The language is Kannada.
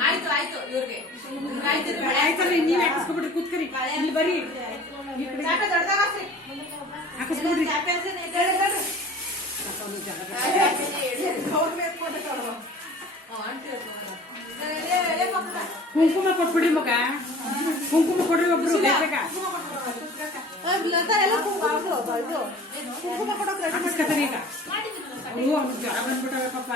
ಆಯ್ತು ಆಯ್ತು ಇವ್ರಿಗೆ ನೀವ್ ಹಾಕಿಸ್ಕೊಬಿಟ್ರಿ ಕೂತ್ಕರಿ ಇಲ್ಲಿ ಬರ್ರಿ ಹಾಕಿಸ್ಕೊಬಿಡ್ರಿ ಕುಂಕುಮ ಕೊಟ್ಬಿಡಿ ಮಗ ಕುಂಕುಮ ಕೊಡ್ರಿ ಒಬ್ರು ಹಾಕಿಸ್ಕತ್ರಿ ಈಗ ಅವ್ನು ಜ್ವರ ಬಂದ್ಬಿಟ್ಟವೆ ಪಾಪ